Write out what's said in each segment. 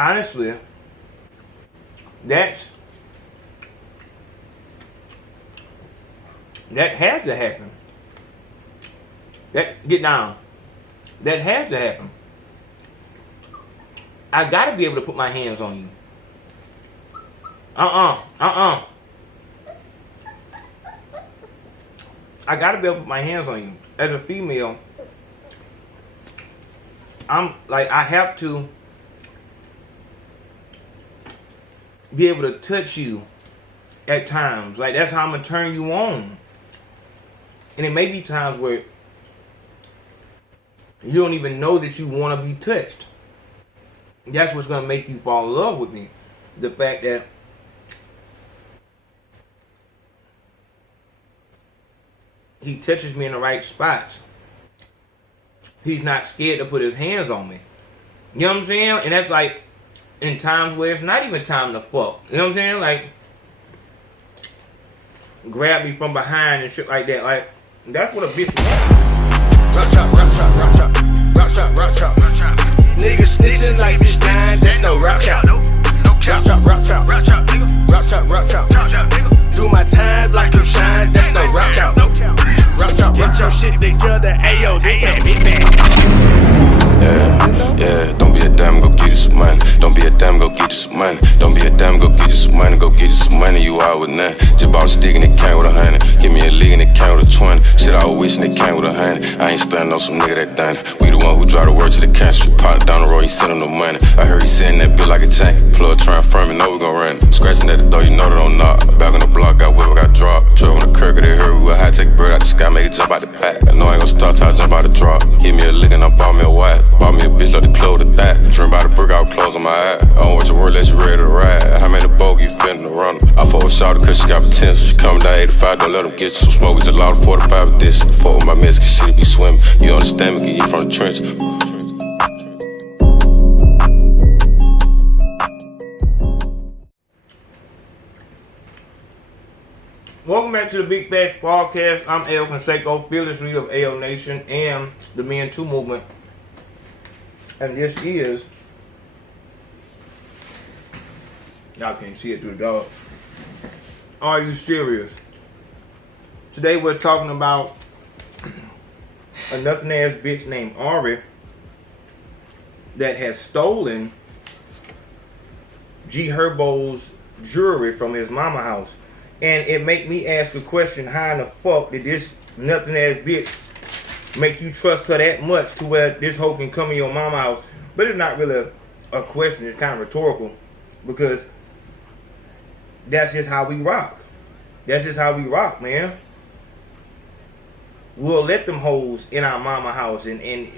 honestly, that has to happen. Get down. That has to happen. I gotta be able to put my hands on you. I gotta be able to put my hands on you. As a female, I'm like, I have to be able to touch you at times. Like, that's how I'm gonna turn you on. And it may be times where you don't even know that you want to be touched. That's what's gonna make you fall in love with me. The fact that he touches me in the right spots. He's not scared to put his hands on me. You know what I'm saying? And that's like in times where it's not even time to fuck. You know what I'm saying? Like, grab me from behind and shit like that. Like, that's what a bitch wants. Rock chop, rock chop, rock chop, rock chop, rock chop, rock chop. Niggas snitching like 6ix9ine, that's no rock chop. Rock chop, rock chop, rock chop, nigga. Rock chop, rock chop, nigga. Do my time like you shine, that's no rock out. Rock chop, get your shit together, ayo, they can't be fast. Yeah, don't be a damn, go get you some money. Don't be a damn, go get you some money. Don't be a damn, go get you some money. Go get you some money, you out with nothing. Just bought a stick and it came with 100. Give me a lick and it came with a 20. Shit, I was wishing it came with 100. I ain't standing on some nigga that done it. We the one who drive the word to the country. Partner down the road, he send him the money. I heard he sending that bill like a jank. Plug trying firm, you know we gon' run it. Scratching at the door, you know they don't knock. Back on the block, got whip, got dropped. 12 on the curb, they heard we were high, take a bird out the sky, make it jump out the pack. I know I ain't gon' start till I jump out the drop. Give me a lick and I bought me a wife. Bought me a bitch, let the clothes to that. Dream by the brick, I was close on my eye. I don't want your word, let you ready to ride. How many bogey you finna run her? I fuck with Shawty cause she got potential. She coming down 85, don't let them get you. Some smoke with your loud 45 edition. Fuck with my mess cause shit be swimming. You understand me, get you from the trench. Welcome back to the Big Facts Podcast. I'm L Consaco, fearless leader of AL Nation and the Men Too movement. And this is, y'all can't see it through the dog. Are you serious? Today we're talking about a nothing ass bitch named Ari that has stolen G Herbo's jewelry from his mama house. And it make me ask the question, how in the fuck did this nothing ass bitch make you trust her that much to where this hoe can come in your mama house? But it's not really a question, it's kind of rhetorical, because that's just how we rock. That's just how we rock, man. We'll let them hoes in our mama house, and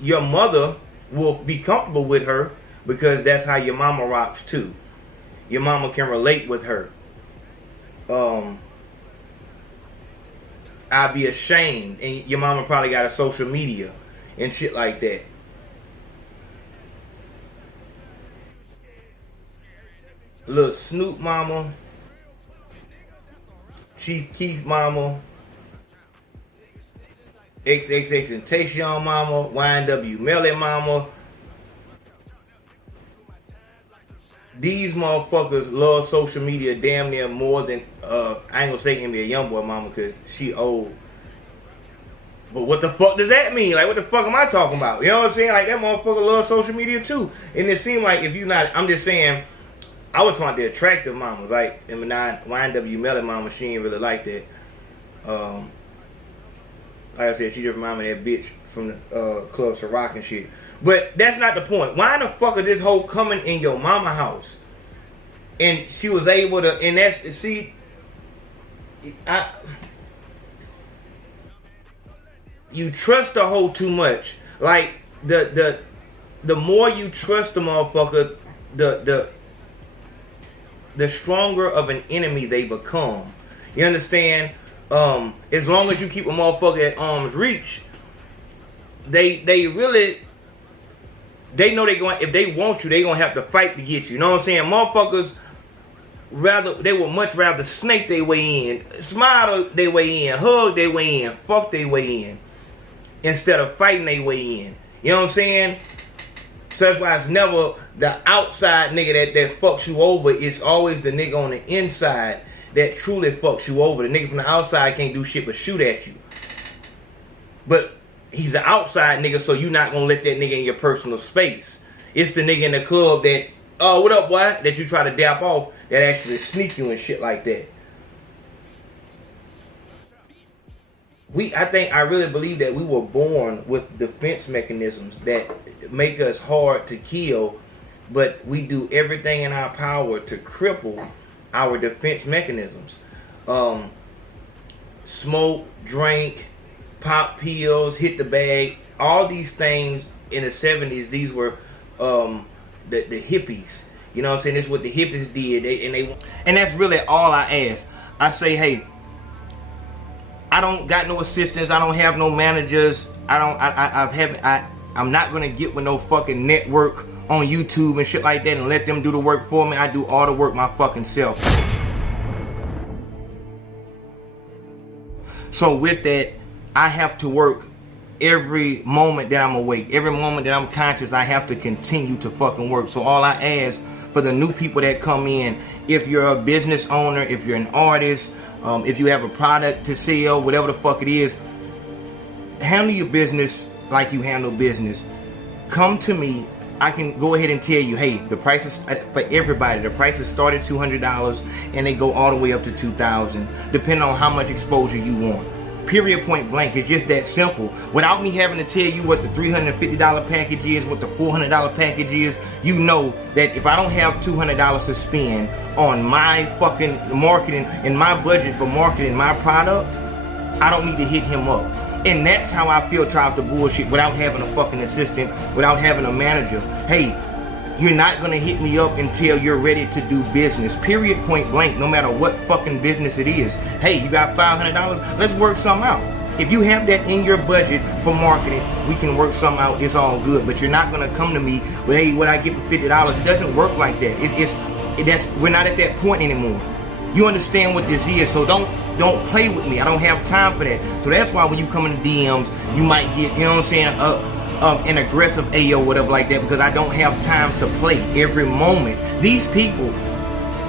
your mother will be comfortable with her because that's how your mama rocks too. Your mama can relate with her. I'd be ashamed, and your mama probably got a social media and shit like that. Little Snoop mama, Chief Keef mama, XXXTentacion mama, YNW Melly mama. These motherfuckers love social media damn near more than, I ain't gonna say NBA Youngboy mama because she old. But what the fuck does that mean? Like, what the fuck am I talking about? You know what I'm saying? Like, that motherfucker loves social media too. And it seemed like if you not, I'm just saying, I was talking about the attractive mamas. Like, YNW Melly mama, she ain't really like that. Like I said, she just reminded me of that bitch from the Club Ciroc and shit. But that's not the point. Why the fuck is this hoe coming in your mama house? And she was able to, and that's, see, you trust the hoe too much. Like, the more you trust the motherfucker, the stronger of an enemy they become. You understand? As long as you keep a motherfucker at arm's reach, they really, they know they going, if they want you, they gonna have to fight to get you. You know what I'm saying? Motherfuckers they would much rather snake their way in, smile their way in, hug their way in, fuck their way in, instead of fighting their way in. You know what I'm saying? So that's why it's never the outside nigga that fucks you over. It's always the nigga on the inside that truly fucks you over. The nigga from the outside can't do shit but shoot at you. But he's the outside nigga, so you're not gonna let that nigga in your personal space. It's the nigga in the club that, oh, what up, boy? That you try to dap off, that actually sneak you and shit like that. I really believe that we were born with defense mechanisms that make us hard to kill, but we do everything in our power to cripple our defense mechanisms. Smoke, drink, pop pills, hit the bag, all these things in the 70s, these were the hippies. You know what I'm saying? This is what the hippies did. And that's really all I ask. I say, hey, I don't got no assistants. I don't have no managers. I'm not gonna get with no fucking network on YouTube and shit like that and let them do the work for me. I do all the work my fucking self. So with that, I have to work every moment that I'm awake. Every moment that I'm conscious, I have to continue to fucking work. So all I ask for the new people that come in, if you're a business owner, if you're an artist, if you have a product to sell, whatever the fuck it is, handle your business like you handle business. Come to me. I can go ahead and tell you, hey, the prices for everybody, the prices start at $200 and they go all the way up to $2,000, depending on how much exposure you want. Period, point blank. It's just that simple. Without me having to tell you what the $350 package is, what the $400 package is, you know that if I don't have $200 to spend on my fucking marketing and my budget for marketing my product, I don't need to hit him up. And that's how I filter out the bullshit without having a fucking assistant, without having a manager. Hey, you're not gonna hit me up until you're ready to do business. Period, point blank, no matter what fucking business it is. Hey, you got $500? Let's work something out. If you have that in your budget for marketing, we can work something out. It's all good. But you're not gonna come to me with, hey, what I get for $50? It doesn't work like that. We're not at that point anymore. You understand what this is, so don't play with me. I don't have time for that. So that's why when you come in the DMs, you might get, you know what I'm saying, an aggressive AO, whatever like that, because I don't have time to play every moment. These people,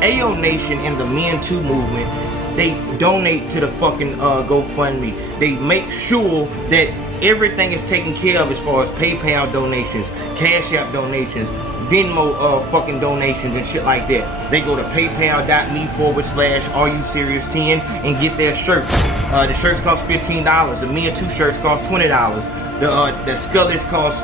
AO Nation and the Men Too movement, they donate to the fucking GoFundMe. They make sure that everything is taken care of as far as PayPal donations, Cash App donations, Venmo fucking donations and shit like that. They go to paypal.me/RUSerious10 and get their shirts. The shirts cost $15. The Men Too shirts cost $20. The Scullies cost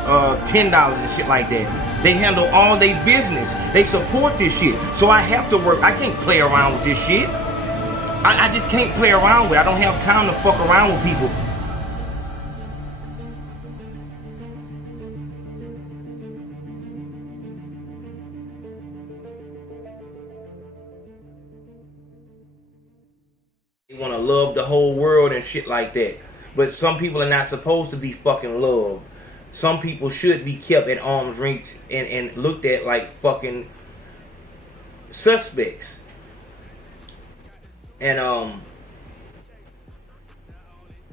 $10 and shit like that. They handle all their business. They support this shit. So I have to work. I can't play around with this shit. I just can't play around with it. I don't have time to fuck around with people. They want to love the whole world and shit like that. But some people are not supposed to be fucking loved. Some people should be kept at arm's reach and looked at like fucking suspects. And a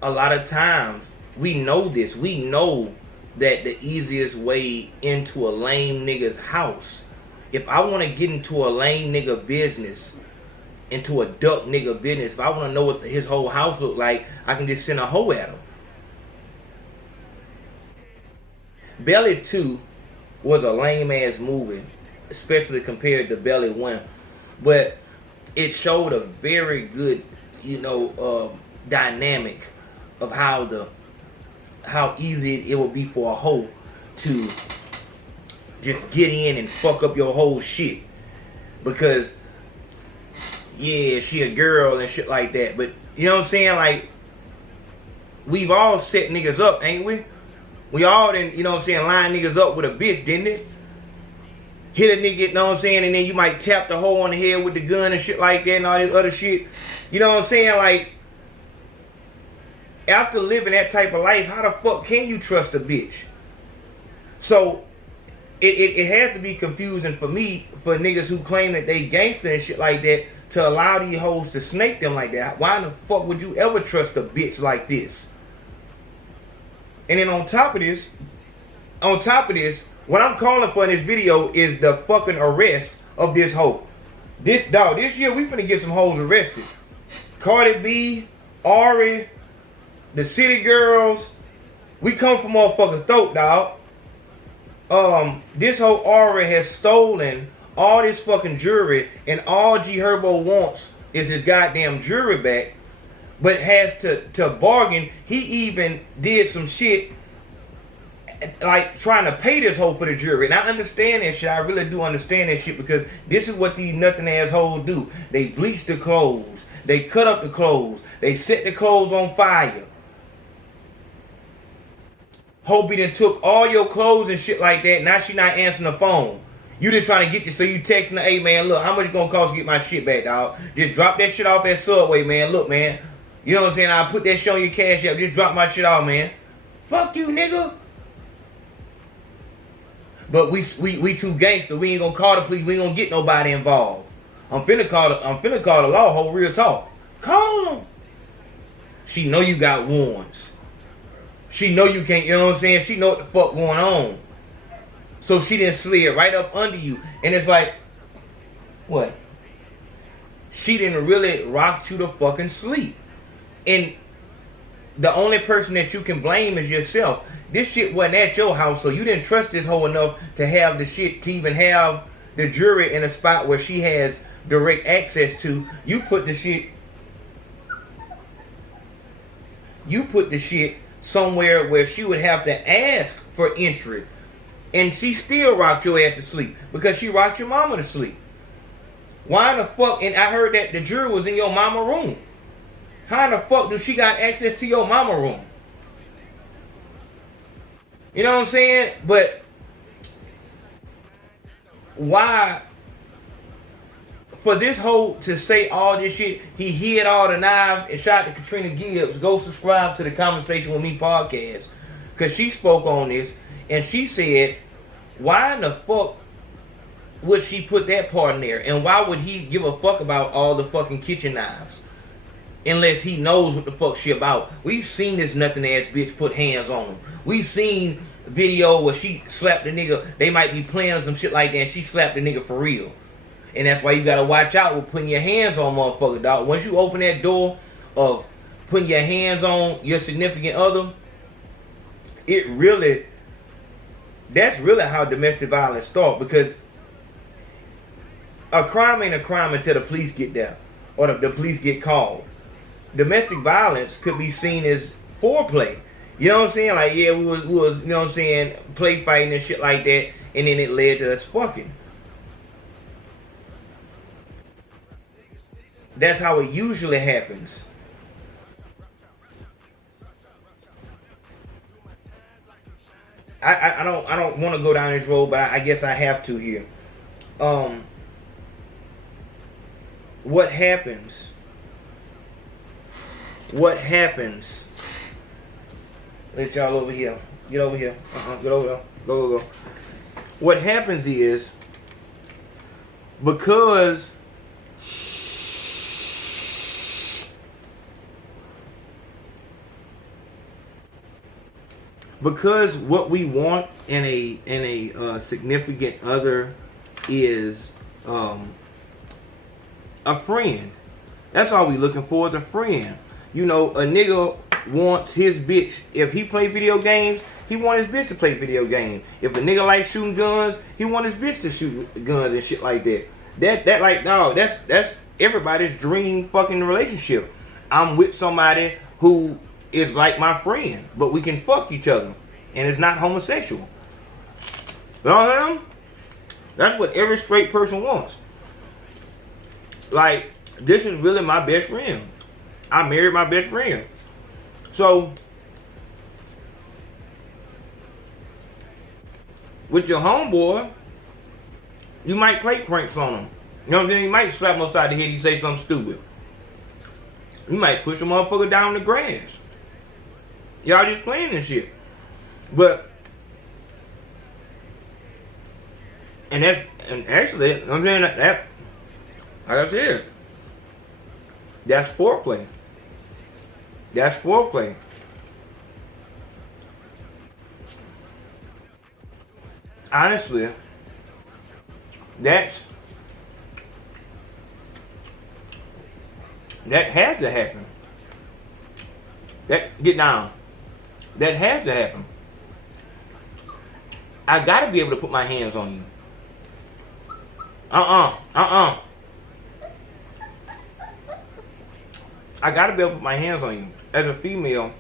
lot of times we know this. We know that the easiest way into a lame nigga's house, if I want to get into a lame nigga business, into a duck nigga business, if I want to know what his whole house look like, I can just send a hoe at him. Belly 2 was a lame ass movie, especially compared to Belly 1, but it showed a very good, dynamic of how easy it would be for a hoe to just get in and fuck up your whole shit. Because yeah, she a girl and shit like that. But you know what I'm saying? Like, we've all set niggas up, ain't we? We all didn't, you know what I'm saying, line niggas up with a bitch, didn't it? Hit a nigga, you know what I'm saying, and then you might tap the hoe on the head with the gun and shit like that and all this other shit. You know what I'm saying? Like, after living that type of life, how the fuck can you trust a bitch? So it has to be confusing for me, for niggas who claim that they gangster and shit like that, to allow these hoes to snake them like that. Why in the fuck would you ever trust a bitch like this? And then on top of this, What I'm calling for in this video is the fucking arrest of this hoe. This year we finna get some hoes arrested. Cardi B, Ari, the City Girls. We come from motherfuckers' throat, dog. This whole Ari has stolen all this fucking jewelry, and all G Herbo wants is his goddamn jewelry back, but has to bargain. He even did some shit like trying to pay this hoe for the jewelry. And I understand that shit. I really do understand that shit, because this is what these nothing ass hoes do. They bleach the clothes. They cut up the clothes. They set the clothes on fire. Hope done took all your clothes and shit like that. Now she not answering the phone. You just trying to get you, so you texting her, hey man, look, how much it gonna cost to get my shit back, dog? Just drop that shit off at Subway, man. Look, man. You know what I'm saying? I'll put that shit on your cash app. Just drop my shit off, man. Fuck you, nigga. But we too gangster. We ain't gonna call the police. We ain't gonna get nobody involved. I'm finna call the law, whole real talk. Call them. She know you got warrants. She know you can't, you know what I'm saying? She know what the fuck going on. So she didn't slid right up under you. And it's like, what? She didn't really rock you to fucking sleep. And the only person that you can blame is yourself. This shit wasn't at your house, so you didn't trust this hoe enough to have the shit, to even have the jewelry in a spot where she has direct access to. You put the shit somewhere where she would have to ask for entry. And she still rocked your ass to sleep because she rocked your mama to sleep. Why in the fuck? And I heard that the jewelry was in your mama room. How in the fuck do she got access to your mama room? You know what I'm saying? But why, for this hoe to say all this shit, he hid all the knives and shot to Katrina Gibbs. Go subscribe to the Conversation with Me podcast, because she spoke on this and she said, why in the fuck would she put that part in there? And why would he give a fuck about all the fucking kitchen knives unless he knows what the fuck she about? We've seen this nothing ass bitch put hands on him. We've seen video where she slapped the nigga. They might be playing or some shit like that, and she slapped the nigga for real. And that's why you gotta watch out with putting your hands on motherfucker, dog. Once you open that door of putting your hands on your significant other, that's really how domestic violence starts. Because a crime ain't a crime until the police get there or the police get called. Domestic violence could be seen as foreplay. You know what I'm saying? Like, yeah, we was you know what I'm saying, play fighting and shit like that, and then it led to us fucking. That's how it usually happens. I don't want to go down this road, but I guess I have to here. What happens? Let y'all over here. Get over here. Get over there. Go. What happens is, because what we want in a significant other is a friend. That's all we looking for, is a friend. You know, a nigga wants his bitch. If he play video games, he want his bitch to play video games. If a nigga like shooting guns, he want his bitch to shoot guns and shit like that. That like, no, that's everybody's dream fucking relationship. I'm with somebody who is like my friend, but we can fuck each other, and it's not homosexual. You know what I mean? That's what every straight person wants. Like, this is really my best friend. I married my best friend. So, with your homeboy, you might play pranks on him. You know what I'm saying? You might slap him upside the head, he say something stupid. You might push a motherfucker down the grass. Y'all just playing this shit. But, and actually, you know what I'm saying, that, like I said, that's foreplay. That's foreplay. honestly, that has to happen. Get down. That has to happen. I gotta be able to put my hands on you. I gotta be able to put my hands on you. As a female,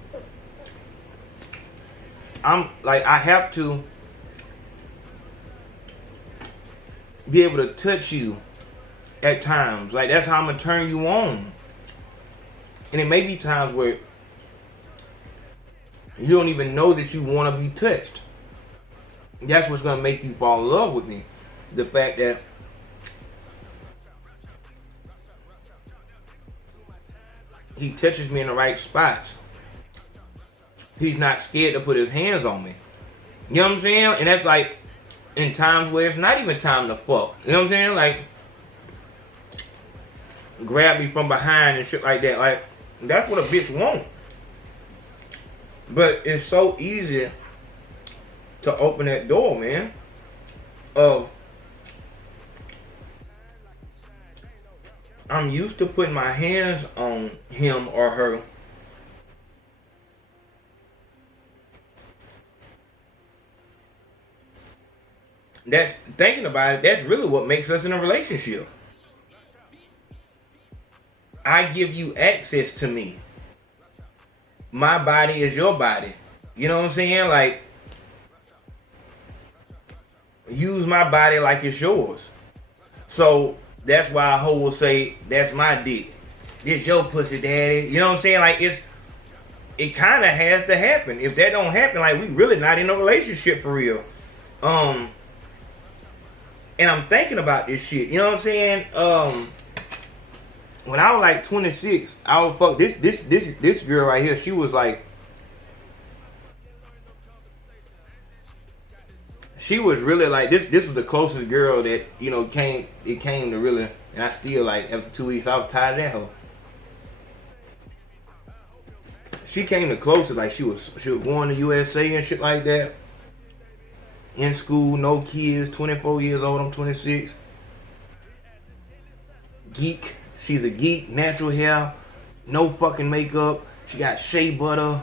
I'm like, I have to be able to touch you at times. Like, that's how I'm gonna turn you on. And it may be times where you don't even know that you want to be touched. That's what's gonna make you fall in love with me. The fact that he touches me in the right spots. He's not scared to put his hands on me. You know what I'm saying? And that's like in times where it's not even time to fuck. You know what I'm saying? Like, grab me from behind and shit like that. Like, that's what a bitch wants. But it's so easy to open that door, man. Of I'm used to putting my hands on him or her. That's, thinking about it, that's really what makes us in a relationship. I give you access to me. My body is your body. You know what I'm saying? Like, use my body like it's yours. So that's why a hoe will say, that's my dick. This your pussy, daddy. You know what I'm saying? Like, it kind of has to happen. If that don't happen, like, we really not in a relationship for real. And I'm thinking about this shit. You know what I'm saying? When I was like 26, I would fuck this girl right here. She was like, she was really like, this was the closest girl that, you know, came to really, and I still, like, after 2 weeks, I was tired of that hoe. She came the closest, like, she was going to USA and shit like that. In school, no kids, 24 years old, I'm 26. Geek. She's a geek, natural hair, no fucking makeup. She got shea butter,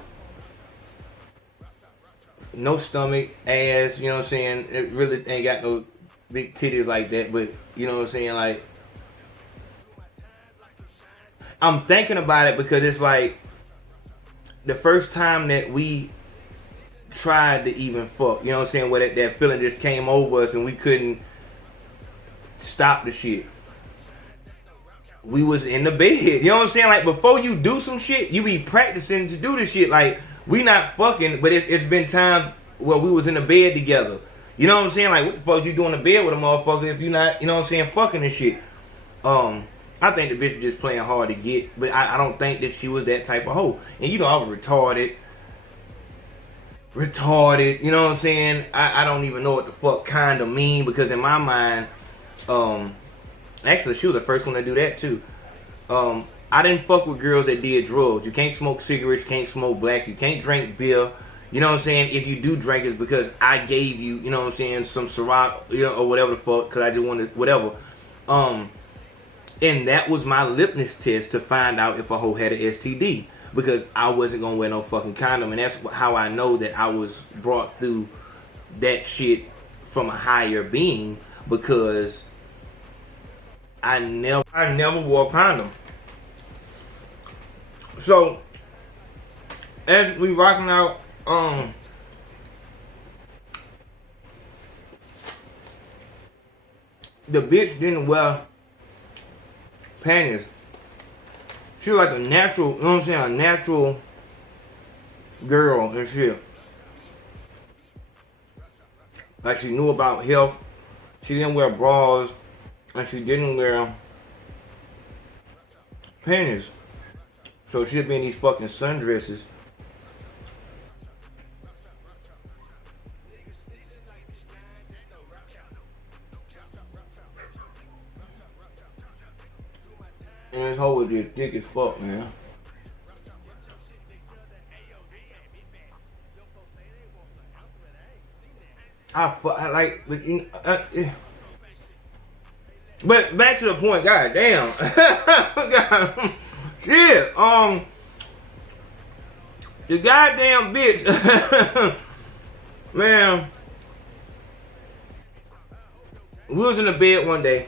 no stomach, ass, you know what I'm saying? It really ain't got no big titties like that, but you know what I'm saying? Like, I'm thinking about it because it's like the first time that we tried to even fuck, you know what I'm saying, where that feeling just came over us and we couldn't stop the shit. We was in the bed, you know what I'm saying? Like, before you do some shit, you be practicing to do the shit. Like, we not fucking, but it's been times where we was in the bed together. You know what I'm saying? Like, what the fuck you doing in the bed with a motherfucker if you not, you know what I'm saying, fucking and shit. I think the bitch was just playing hard to get, but I don't think that she was that type of hoe. And you know, I was retarded, you know what I'm saying? I don't even know what the fuck kind of mean, because in my mind, actually, she was the first one to do that too. I didn't fuck with girls that did drugs. You can't smoke cigarettes, you can't smoke black, you can't drink beer. You know what I'm saying? If you do drink, it's because I gave you, you know what I'm saying, some Ciroc, you know, or whatever the fuck, because I just wanted, whatever. And that was my litmus test to find out if a hoe had an STD, because I wasn't going to wear no fucking condom. And that's how I know that I was brought through that shit from a higher being, because I never wore a condom. So as we rocking out, the bitch didn't wear panties. She was like a natural, you know what I'm saying, a natural girl and shit. Like, she knew about health. She didn't wear bras, and she didn't wear panties. So she'd be in these fucking sundresses. And this hoe was just thick as fuck, man. I like, but but back to the point, god damn. God, shit, the goddamn bitch, man, we was in the bed one day,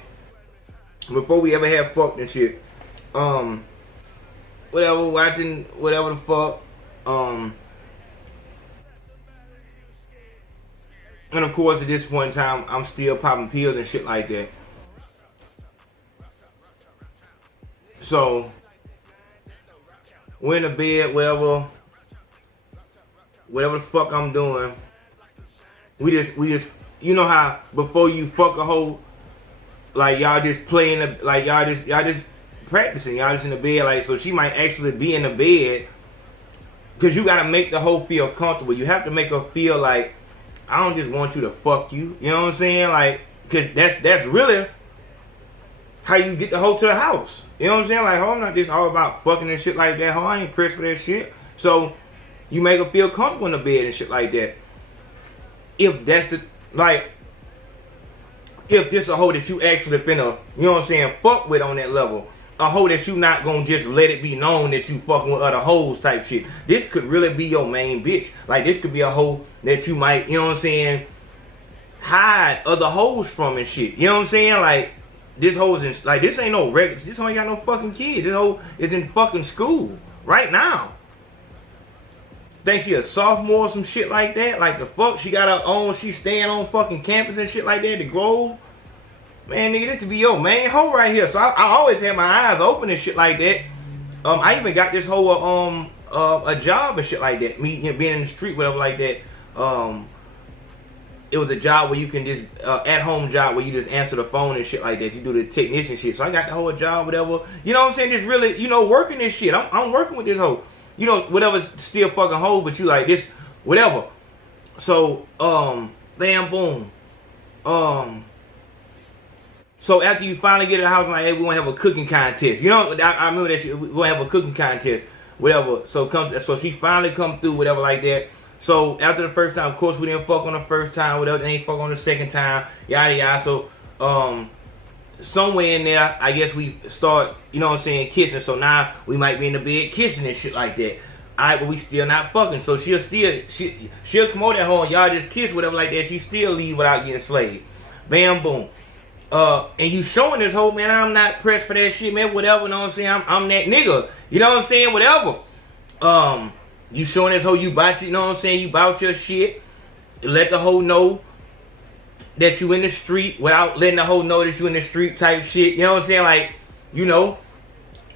before we ever had fucked and shit, whatever, watching, whatever the fuck, and of course at this point in time, I'm still popping pills and shit like that. So, we're in the bed, whatever the fuck I'm doing. We just, you know how before you fuck a hoe, like y'all just playing, like y'all just practicing, y'all just in the bed, like, so she might actually be in the bed, cause you gotta make the hoe feel comfortable. You have to make her feel like, I don't just want you to fuck you, you know what I'm saying? Like, cause that's really how you get the hoe to the house. You know what I'm saying? Like, ho, I'm not just all about fucking and shit like that. Ho, I ain't pressed for that shit. So, you make her feel comfortable in the bed and shit like that. If that's the, like, if this a hoe that you actually finna, you know what I'm saying, fuck with on that level. A hoe that you not gonna just let it be known that you fucking with other hoes type shit. This could really be your main bitch. Like, this could be a hoe that you might, you know what I'm saying, hide other hoes from and shit. You know what I'm saying? Like, this hoe is in, like, this ain't no regular, this hoe ain't got no fucking kids. This hoe is in fucking school right now. Think she a sophomore or some shit like that? Like, the fuck, she got her own, she staying on fucking campus and shit like that, the Grove. Man, nigga, this could be your main hoe right here. So I always had my eyes open and shit like that. I even got this hoe a job and shit like that. Me being in the street, whatever like that. It was a job where you can just, at-home job where you just answer the phone and shit like that. You do the technician shit. So I got the whole job, whatever. You know what I'm saying? Just really, you know, working this shit. I'm working with this hoe. You know, whatever's still fucking hoe, but you like this, whatever. So, bam, boom. So after you finally get to the house, I'm like, hey, we're going to have a cooking contest. You know, I remember that shit. We're going to have a cooking contest, whatever. So she finally come through, whatever like that. So after the first time, of course, we didn't fuck on the first time, whatever. They ain't fuck on the second time, yada yada. So somewhere in there, I guess we start, you know what I'm saying, kissing. So now we might be in the bed kissing and shit like that. Alright, but we still not fucking. So she'll come over that hole and y'all just kiss, whatever like that. She still leave without getting slayed. Bam, boom. And you showing this whole, man, I'm not pressed for that shit, man, whatever, you know what I'm saying, I'm that nigga, you know what I'm saying, whatever. You showing this hoe you bout, you know what I'm saying, you bout your shit, let the hoe know that you in the street without letting the hoe know that you in the street type shit, you know what I'm saying, like, you know,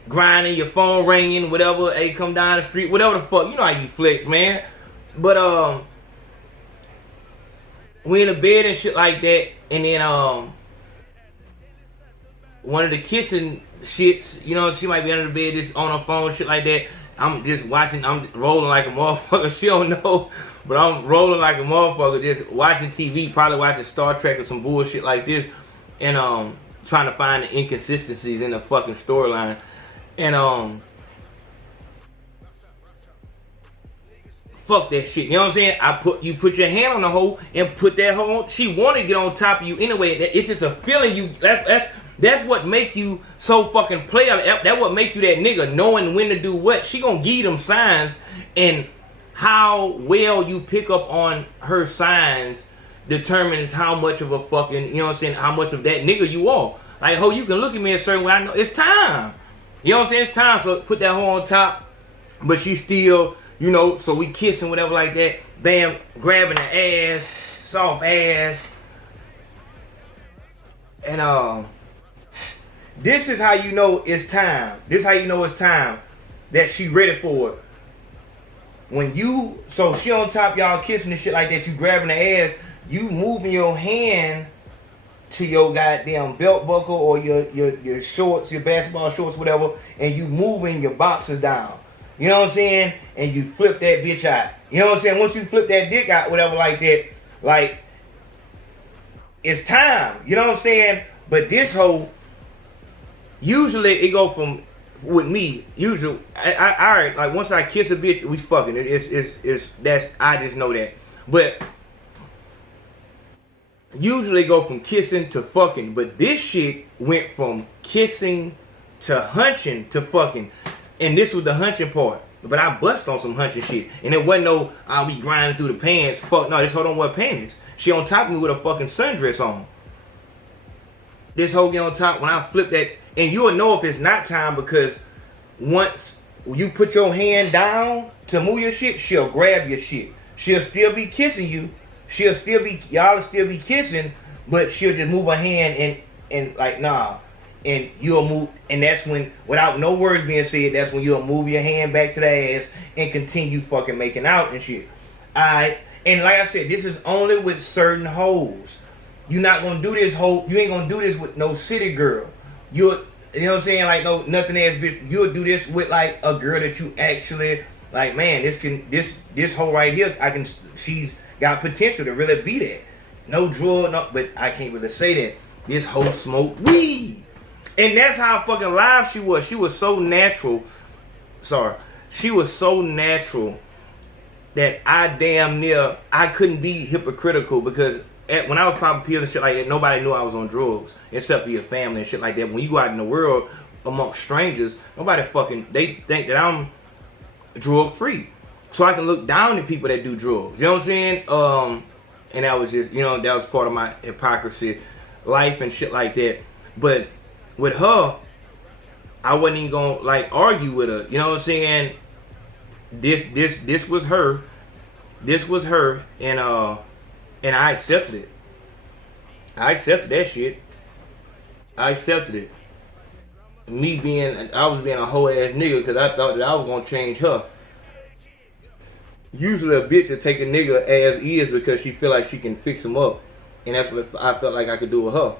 grinding, your phone ringing, whatever, hey, come down the street, whatever the fuck, you know how you flex, man. But, we in the bed and shit like that, and then, one of the kissing shits, you know, she might be under the bed just on her phone, shit like that. I'm just watching, I'm rolling like a motherfucker. She don't know, but I'm rolling like a motherfucker, just watching TV, probably watching Star Trek or some bullshit like this, and trying to find the inconsistencies in the fucking storyline. And fuck that shit. You know what I'm saying? You put your hand on the hoe and put that hoe on. She want to get on top of you anyway. It's just a feeling you. That's what make you so fucking player. That's what make you that nigga, knowing when to do what. She gonna give you them signs, and how well you pick up on her signs determines how much of a fucking, you know what I'm saying, how much of that nigga you are. Like, ho, you can look at me a certain way. I know it's time. You know what I'm saying? It's time. So put that hoe on top, but she still, you know. So we kissing, whatever like that. Bam, grabbing the ass, soft ass, and this is how you know it's time. This is how you know it's time that she ready for it. When you, so she on top, y'all kissing and shit like that, you grabbing the ass, you moving your hand to your goddamn belt buckle or your shorts, your basketball shorts, whatever, and you moving your boxers down. You know what I'm saying? And you flip that bitch out. You know what I'm saying? Once you flip that dick out, whatever like that, like, it's time. You know what I'm saying? But this hoe, usually it go from, with me, usually, I like once I kiss a bitch, we fucking. It's that's, I just know that. But usually go from kissing to fucking, but this shit went from kissing to hunching to fucking, and this was the hunching part. But I bust on some hunching shit, and it wasn't no I'll be grinding through the pants. Fuck no, this hoe don't wear panties. She on top of me with a fucking sundress on. This hoe get on top when I flip that, and you'll know if it's not time because once you put your hand down to move your shit, she'll grab your shit. She'll still be kissing you. Y'all will still be kissing, but she'll just move her hand and like, nah. And you'll move, and that's when, without no words being said, that's when you'll move your hand back to the ass and continue fucking making out and shit. Alright? And like I said, this is only with certain hoes. You're not gonna do this you ain't gonna do this with no city girl. You know what I'm saying? Like, no, nothing ass bitch. You'll do this with like a girl that you actually, like, man, this hoe right here, she's got potential to really be that. No drug, no, but I can't really say that. This hoe smoked weed. And that's how fucking live she was. She was so natural. She was so natural that I couldn't be hypocritical because when I was popping pills and shit like that, nobody knew I was on drugs except for your family and shit like that. When you go out in the world amongst strangers, they think that I'm drug free. So I can look down at people that do drugs. You know what I'm saying? And that was just, that was part of my hypocrisy life and shit like that. But with her, I wasn't even gonna like argue with her. You know what I'm saying? This was her. This was her, and I accepted it. I accepted that shit. I accepted it. I was being a whole ass nigga because I thought that I was gonna change her. Usually a bitch will take a nigga as is because she feel like she can fix him up. And that's what I felt like I could do with her.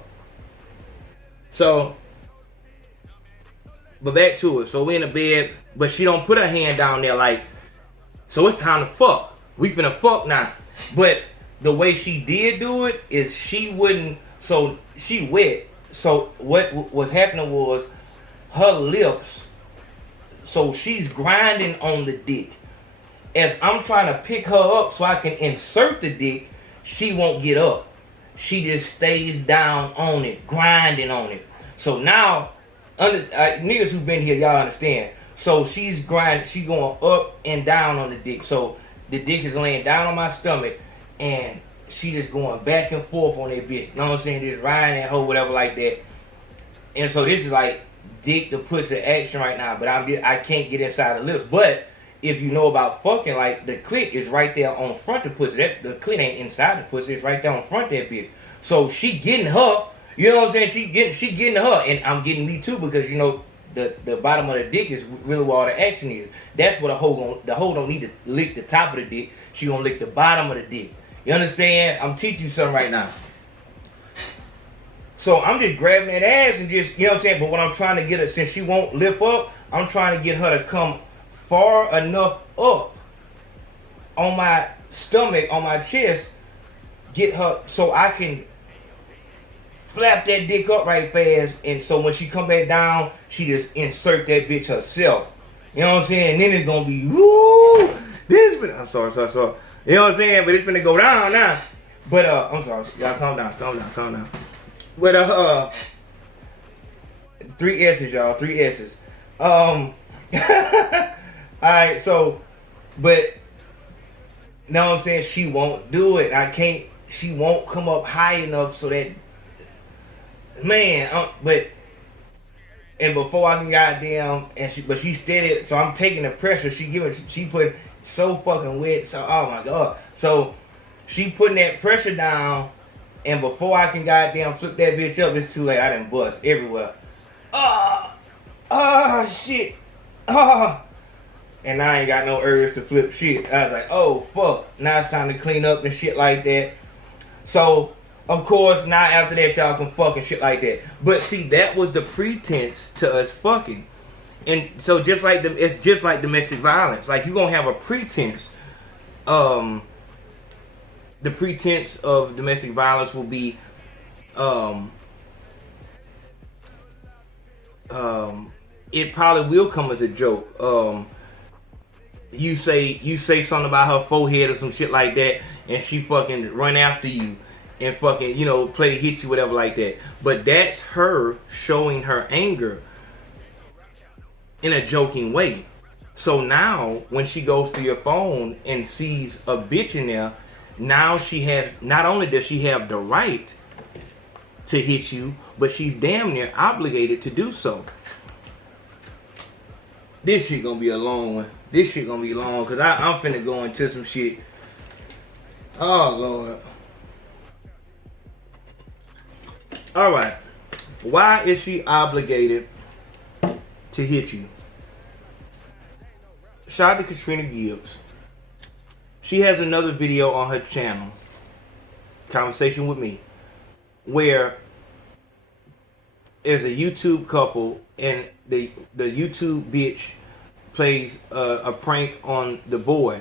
So, but back to it. So we in the bed, but she don't put her hand down there like, so it's time to fuck. We finna fuck now. But the way she did do it is she wouldn't, so she wet. So what was happening was her lips, so she's grinding on the dick. As I'm trying to pick her up so I can insert the dick, she won't get up. She just stays down on it, grinding on it. So now, niggas who've been here, y'all understand. So she's grinding, she going up and down on the dick. So the dick is laying down on my stomach, and she just going back and forth on that bitch. You know what I'm saying? Just riding that hoe, whatever like that. And so this is like dick to pussy action right now, but I can't get inside the lips. But if you know about fucking, like, the clit is right there on front of the pussy. The clit ain't inside the pussy. It's right there on front of that bitch. So she getting her. You know what I'm saying? She getting her. And I'm getting me too because, the bottom of the dick is really where all the action is. That's what the hoe don't need to lick the top of the dick. She gonna lick the bottom of the dick. You understand? I'm teaching you something right now. So I'm just grabbing that ass and just, you know what I'm saying? But what I'm trying to get her, since she won't lift up, I'm trying to get her to come far enough up on my stomach, on my chest, get her so I can flap that dick up right fast, and so when she come back down, she just insert that bitch herself. You know what I'm saying? And then it's gonna be woo. I'm sorry. You know what I'm saying? But it's gonna go down now. But I'm sorry, y'all calm down. But 3 S's, y'all, 3 S's. Alright, so, but, know what I'm saying? She won't do it. She won't come up high enough so that, man, and before I can goddamn, but she steady, so I'm taking the pressure. She put so fucking wet, so, oh my God. So, she putting that pressure down, and before I can goddamn flip that bitch up, it's too late. I done bust everywhere. Shit. And I ain't got no urge to flip shit. I was like, oh, fuck. Now it's time to clean up and shit like that. So, of course, now after that, y'all can fuck and shit like that. But see, that was the pretense to us fucking. And so it's just like domestic violence. Like, you're going to have a pretense. The pretense of domestic violence will be, it probably will come as a joke. You say something about her forehead or some shit like that, and she fucking run after you, and fucking, you know, play hit you, whatever like that. But that's her showing her anger in a joking way. So now when she goes to your phone and sees a bitch in there, now she has, not only does she have the right to hit you, but she's damn near obligated to do so. This shit gonna be a long one. This shit gonna be long, cause I'm finna go into some shit. Oh Lord. Alright. Why is she obligated to hit you? Shout out to Katrina Gibbs. She has another video on her channel, Conversation with Me, where there's a YouTube couple and the YouTube bitch plays a prank on the boy.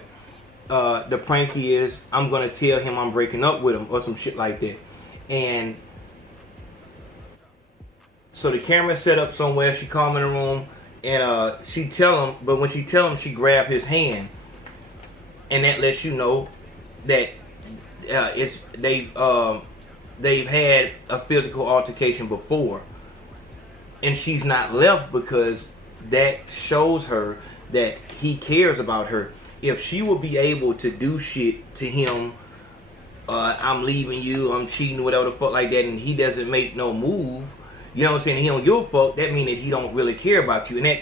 The prank is, I'm gonna tell him I'm breaking up with him or some shit like that. And so the camera's set up somewhere. She come in the room and she tell him, but when she tell him, she grab his hand, and that lets you know that they've had a physical altercation before, and she's not left because that shows her that he cares about her. If she would be able to do shit to him, I'm leaving you, I'm cheating, whatever the fuck like that, and he doesn't make no move, you know what I'm saying, he don't give a fuck, that means that he don't really care about you. And that,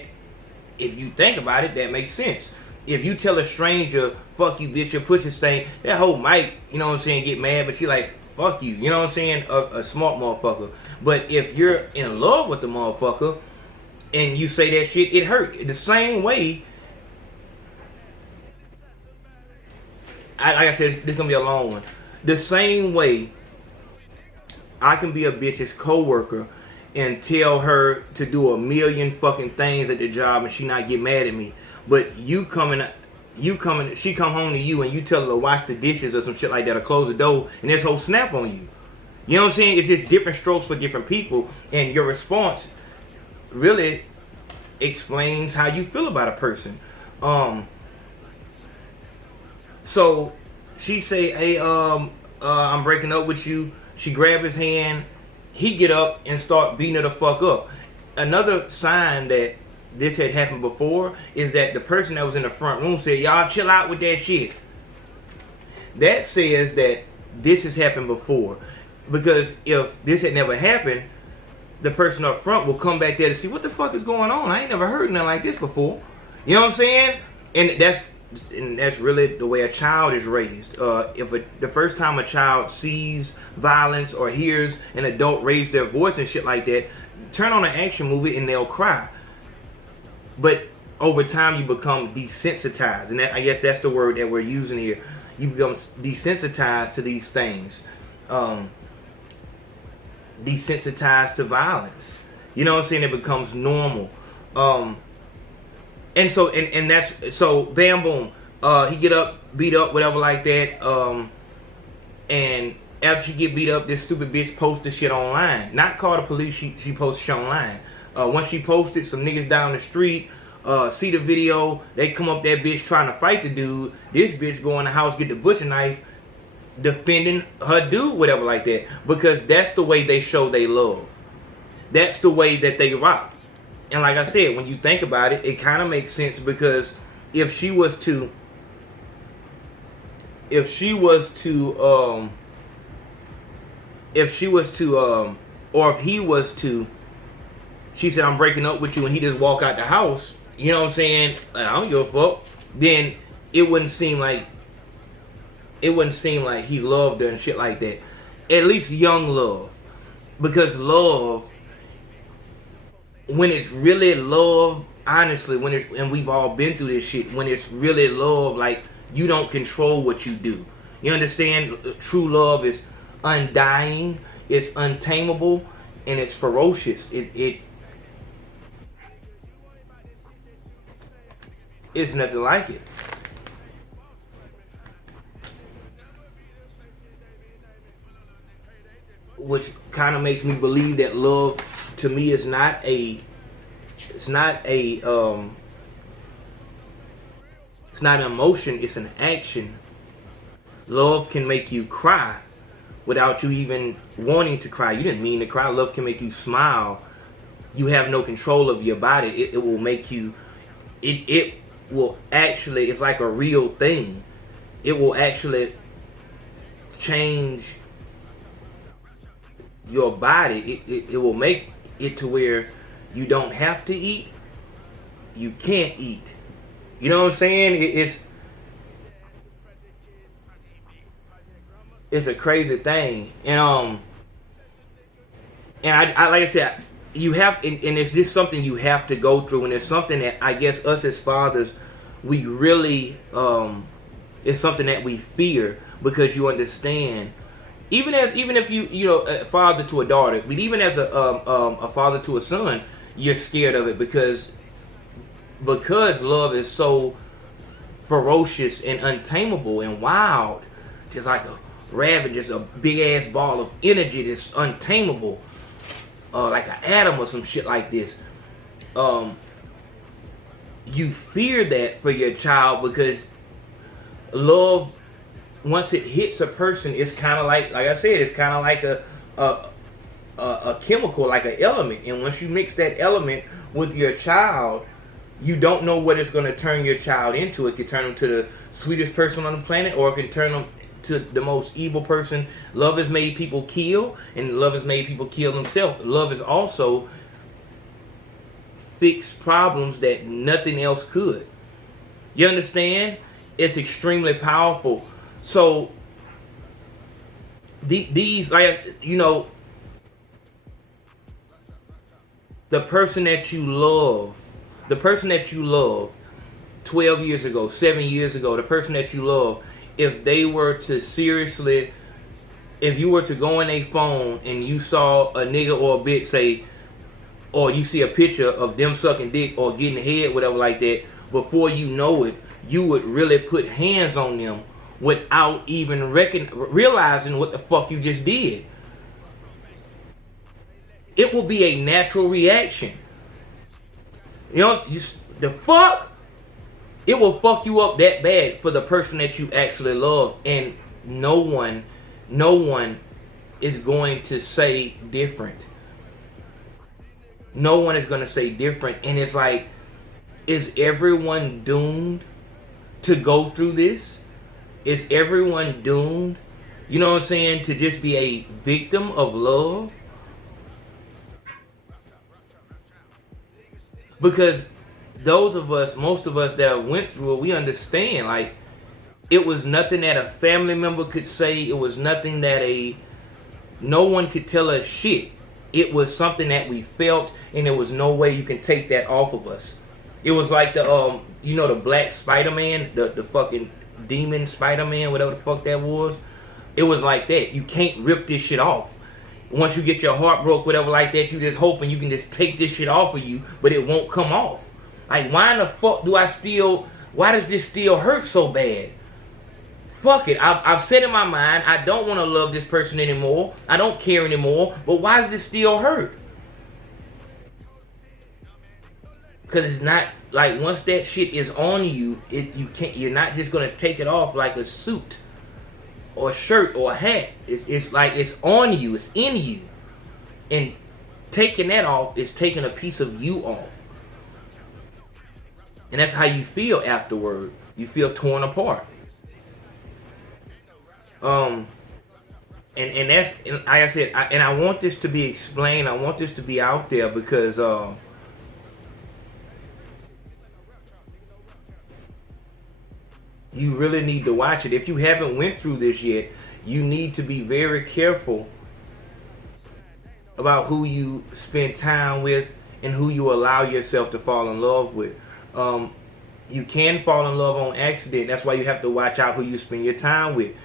if you think about it, that makes sense. If you tell a stranger, fuck you bitch, your pussy stink, that whole might, you know what I'm saying, get mad, but she like, fuck you, you know what I'm saying, a smart motherfucker. But if you're in love with the motherfucker and you say that shit, it hurt. The same way, like I said, this is gonna be a long one. The same way I can be a bitch's co-worker and tell her to do a million fucking things at the job and she not get mad at me. But she come home to you and you tell her to wash the dishes or some shit like that or close the door, and this whole snap on you. You know what I'm saying? It's just different strokes for different people, and your response really explains how you feel about a person. So she say, hey, I'm breaking up with you. She grab his hand. He get up and start beating her the fuck up. Another sign that this had happened before is that the person that was in the front room said, y'all chill out with that shit. That says that this has happened before. Because if this had never happened, the person up front will come back there to see what the fuck is going on. I ain't never heard nothing like this before. You know what I'm saying? And that's really the way a child is raised. The first time a child sees violence or hears an adult raise their voice and shit like that, turn on an action movie and they'll cry. But over time you become desensitized, and I guess that's the word that we're using here. You become desensitized to these things, desensitized to violence. You know what I'm saying? It becomes normal. And so that's so bam boom. He get up, beat up, whatever like that. And after she get beat up, this stupid bitch posts the shit online. Not call the police. She posts shit online. Once she posted, some niggas down the street see the video. They come up that bitch trying to fight the dude. This bitch go in the house, get the butcher knife, defending her dude, whatever like that. Because that's the way they show they love. That's the way that they rock. And like I said, when you think about it, it kind of makes sense, because if she was to, or if he was to, she said, I'm breaking up with you, and he just walk out the house, you know what I'm saying, I don't give a fuck, then it wouldn't seem like he loved her and shit like that. At least young love. Because love, when it's really love, honestly, and we've all been through this shit, when it's really love, like, you don't control what you do. You understand? True love is undying, it's untamable, and it's ferocious. It's nothing like it. Which kind of makes me believe that love, to me, is not an emotion, it's an action. Love can make you cry without you even wanting to cry. You didn't mean to cry. Love can make you smile. You have no control of your body. It will make you, it will actually, it's like a real thing. It will actually change your body. It will make it to where you don't have to eat. You can't eat. You know what I'm saying? It's a crazy thing. And I like I said, you have, and it's just something you have to go through, and it's something that I guess us as fathers, we really, it's something that we fear, because you understand, even if you know, a father to a daughter, but even as a father to a son, you're scared of it, because love is so ferocious and untamable and wild, just like a rabbit, just a big ass ball of energy that's untamable. Like an atom or some shit like this. You fear that for your child, because love, once it hits a person, it's kind of like I said, it's kind of like a chemical, like an element. And once you mix that element with your child, you don't know what it's going to turn your child into. It could turn them to the sweetest person on the planet, or it can turn them to the most evil person. Love has made people kill, and love has made people kill themselves. Love has also fixed problems that nothing else could. You understand? It's extremely powerful. So these, like, you know, the person that you love 12 years ago, 7 years ago, the person that you love, if they were to seriously, if you were to go in a phone and you saw a nigga or a bitch say, or you see a picture of them sucking dick or getting head, whatever like that, before you know it, you would really put hands on them without even realizing what the fuck you just did. It will be a natural reaction. You know, the fuck? It will fuck you up that bad for the person that you actually love. And no one is going to say different. No one is going to say different. And it's like, is everyone doomed to go through this? Is everyone doomed, you know what I'm saying, to just be a victim of love? Because those of us, most of us that went through it, we understand, like, it was nothing that a family member could say. It was nothing that no one could tell us shit. It was something that we felt, and there was no way you can take that off of us. It was like the, you know, the black Spider-Man, the fucking demon Spider-Man, whatever the fuck that was. It was like that. You can't rip this shit off. Once you get your heart broke, whatever like that, you just hoping you can just take this shit off of you, but it won't come off. Like, why in the fuck why does this still hurt so bad? Fuck it. I've said in my mind, I don't want to love this person anymore. I don't care anymore. But why does this still hurt? Because it's not, like, once that shit is on you, you're not just going to take it off like a suit or a shirt or a hat. It's like it's on you. It's in you. And taking that off is taking a piece of you off. And that's how you feel afterward. You feel torn apart. And that's, and like I said, I want this to be explained. I want this to be out there because you really need to watch it. If you haven't went through this yet, you need to be very careful about who you spend time with and who you allow yourself to fall in love with. You can fall in love on accident. That's why you have to watch out who you spend your time with.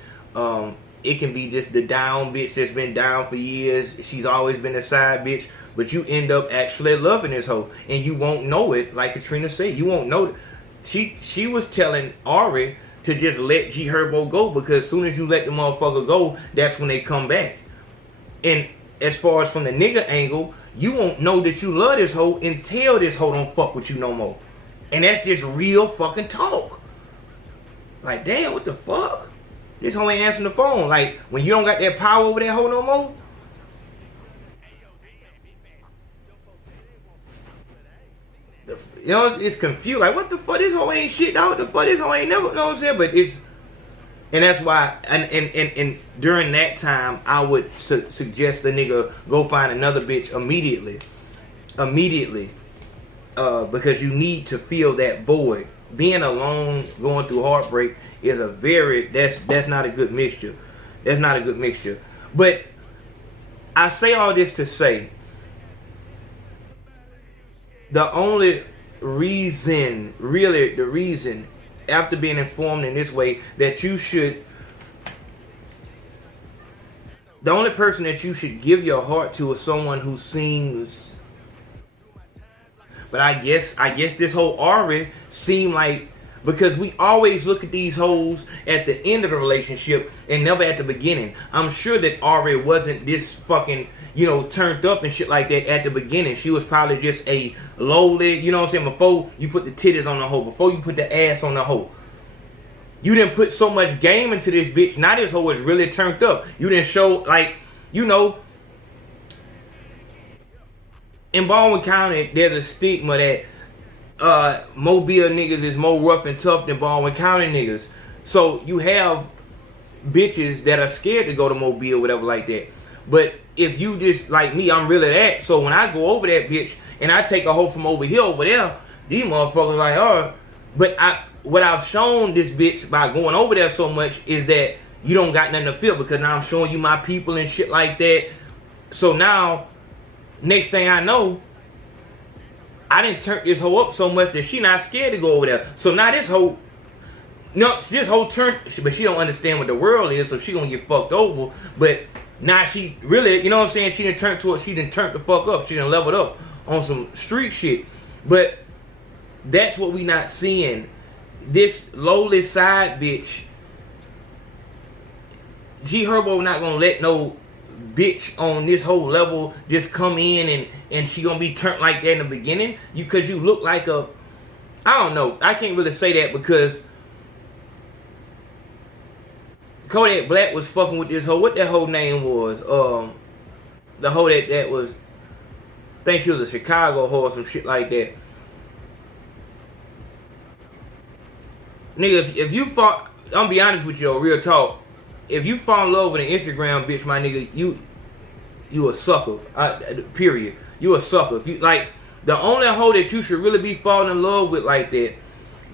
It can be just the down bitch that's been down for years. She's always been a side bitch, but you end up actually loving this hoe, and you won't know it. Like Katrina said, you won't know it. She was telling Ari to just let Herbo go, because as soon as you let the motherfucker go, that's when they come back. And as far as from the nigga angle, you won't know that you love this hoe until this hoe don't fuck with you no more. And that's just real fucking talk. Like, damn, what the fuck? This hoe ain't answering the phone. Like, when you don't got that power over that hoe no more. You know, it's confused. Like, what the fuck? This hoe ain't shit, dog. The fuck, this hoe ain't never, you know what I'm saying? But it's, and that's why, and during that time, I would suggest the nigga go find another bitch immediately. Because you need to fill that void. Being alone, going through heartbreak is a very, that's not a good mixture. That's not a good mixture. But I say all this to say, the only reason, really the reason, after being informed in this way, that you should, the only person that you should give your heart to is someone who seems, but I guess this whole Ari seemed like, because we always look at these hoes at the end of the relationship and never at the beginning. I'm sure that Ari wasn't this fucking, you know, turned up and shit like that at the beginning. She was probably just a lowly, you know what I'm saying, before you put the titties on the hoe, before you put the ass on the hoe. You didn't put so much game into this bitch. Now this hoe is really turned up. You didn't show, like, you know, in Baldwin County, there's a stigma that Mobile niggas is more rough and tough than Baldwin County niggas. So you have bitches that are scared to go to Mobile, whatever like that. But if you just like me, I'm really that. So when I go over that bitch and I take a hoe from over here over there, these motherfuckers like, oh. But what I've shown this bitch by going over there so much is that you don't got nothing to feel, because now I'm showing you my people and shit like that. So now, next thing I know, I didn't turn this hoe up so much that she not scared to go over there. So now this hoe, no, this hoe turned, but she don't understand what the world is, so she gonna get fucked over. But now she really, you know what I'm saying, she done turned the fuck up. She done leveled up on some street shit. But that's what we not seeing. This lowly side bitch, G Herbo not gonna let no bitch on this whole level just come in and she gonna be turned like that in the beginning, because you look like a, I don't know, I can't really say that, because Kodak Black was fucking with this hoe. What that whole name was, the hoe that was, I think she was a Chicago hoe or some shit like that. Nigga, if you fall, I'm gonna be honest with you though, real talk. If you fall in love with an Instagram bitch, my nigga, you a sucker. Period. You a sucker. If you like, the only hoe that you should really be falling in love with like that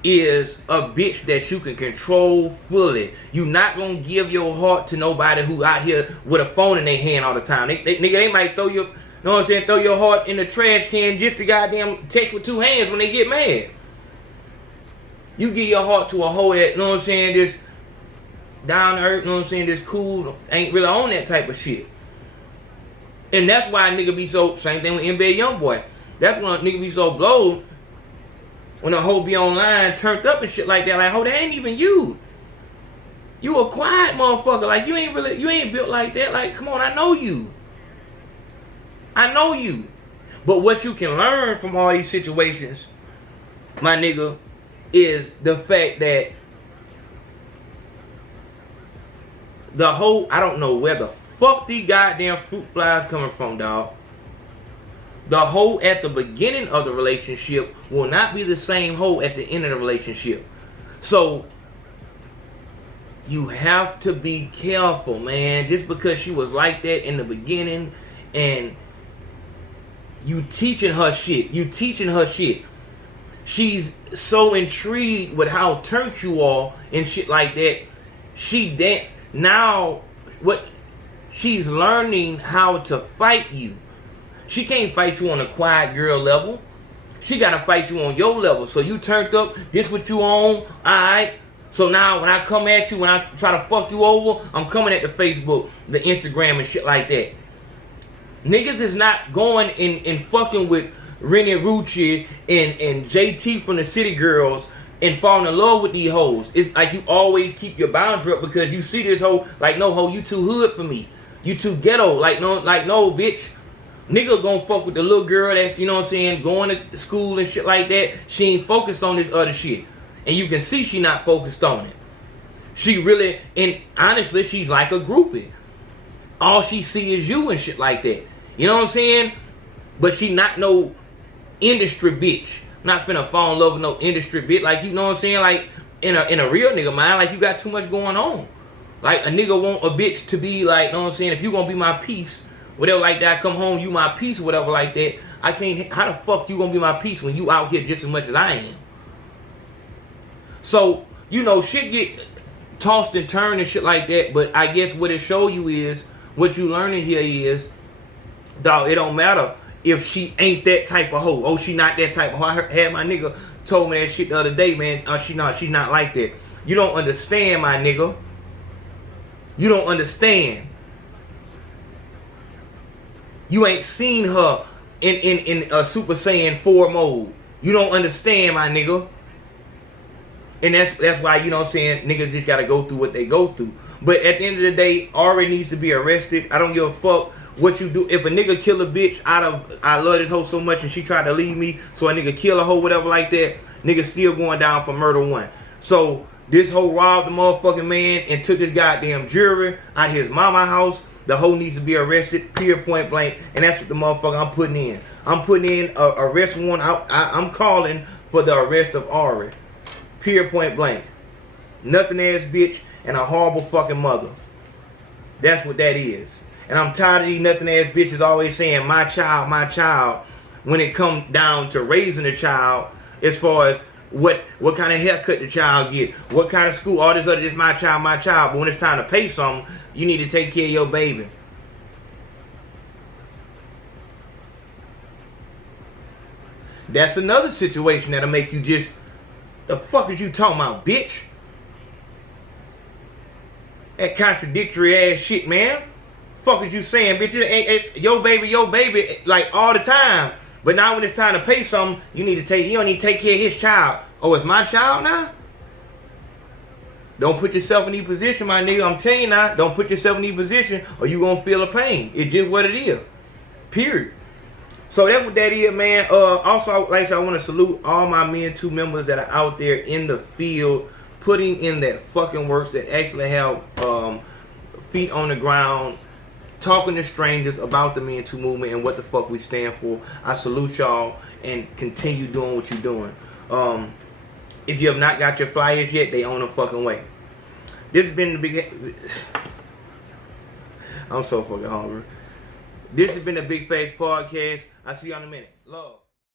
is a bitch that you can control fully. You not gonna give your heart to nobody who out here with a phone in their hand all the time. They might throw your, you know what I'm saying, throw your heart in the trash can just to goddamn text with two hands when they get mad. You give your heart to a hoe that, you know what I'm saying, just down to earth, you know what I'm saying, just cool, ain't really on that type of shit. And that's why a nigga be so, same thing with NBA Youngboy. That's when a nigga be so blowed when a hoe be online turned up and shit like that. Like, hoe, that ain't even you. You a quiet motherfucker. Like, you ain't built like that. Like, come on, I know you. I know you. But what you can learn from all these situations, my nigga, is the fact that the whole, I don't know where the fuck these goddamn fruit flies coming from, dog. The hoe at the beginning of the relationship will not be the same hoe at the end of the relationship. So you have to be careful, man. Just because she was like that in the beginning and you teaching her shit. She's so intrigued with how turned you are and shit like that. Now what she's learning how to fight you. She can't fight you on a quiet girl level. She gotta fight you on your level. So you turned up, this what you on, alright. So now when I come at you, when I try to fuck you over, I'm coming at the Facebook, the Instagram and shit like that. Niggas is not going and fucking with Rennie Rucci and JT from the City Girls and falling in love with these hoes. It's like you always keep your boundary up because you see this hoe, like, no hoe, you too hood for me. You too ghetto. Like no, bitch. Nigga gonna fuck with the little girl that's, you know what I'm saying, going to school and shit like that. She ain't focused on this other shit. And you can see she not focused on it. She really, and honestly, she's like a groupie. All she see is you and shit like that. You know what I'm saying? But she not no industry bitch. Not finna fall in love with no industry bitch. Like, you know what I'm saying? Like, in a real nigga mind, like, you got too much going on. Like, a nigga want a bitch to be like, you know what I'm saying? If you gonna be my piece, whatever like that, I come home, you my piece, whatever like that. I can't, how the fuck you gonna be my piece when you out here just as much as I am? So, you know, shit get tossed and turned and shit like that, but I guess what it show you is, what you learning here is, dog, it don't matter if she ain't that type of hoe. Oh, she not that type of hoe. I had my nigga told me that shit the other day, man. She's not like that. You don't understand, my nigga. You don't understand. You ain't seen her in Super Saiyan 4 mode. You don't understand, my nigga. And that's why, you know what I'm saying, niggas just gotta go through what they go through. But at the end of the day, Ari needs to be arrested. I don't give a fuck what you do. If a nigga kill a bitch out of, I love this hoe so much and she tried to leave me, so a nigga kill a hoe, whatever like that, nigga still going down for murder 1. So this hoe robbed the motherfucking man and took his goddamn jewelry out of his mama house. The hoe needs to be arrested, period, point blank. And that's what the motherfucker I'm putting in. I'm putting in a arrest warrant. I'm calling for the arrest of Ari. Period, point blank. Nothing ass bitch and a horrible fucking mother. That's what that is. And I'm tired of these nothing ass bitches always saying my child, when it comes down to raising a child, as far as what kind of haircut the child get, what kind of school, all this other, this my child. But when it's time to pay something, you need to take care of your baby. That's another situation that'll make you just, the fuck is you talking about, bitch? That contradictory ass shit, man. Fuck is you saying, bitch? It your baby, like all the time. But now when it's time to pay something, you don't need to take care of his child. Oh, it's my child now? Don't put yourself in any position, my nigga. I'm telling you now, don't put yourself in any position or you gonna feel the pain. It's just what it is. Period. So that's what that is, man. Also, like I said, I want to salute all my Men Too members that are out there in the field, putting in that fucking works, that actually have feet on the ground, talking to strangers about the Men Too movement and what the fuck we stand for. I salute y'all and continue doing what you're doing. If you have not got your flyers yet, they on the fucking way. This has been the big... I'm so fucking hungry. This has been the Big Face Podcast. I'll see you in a minute. Love.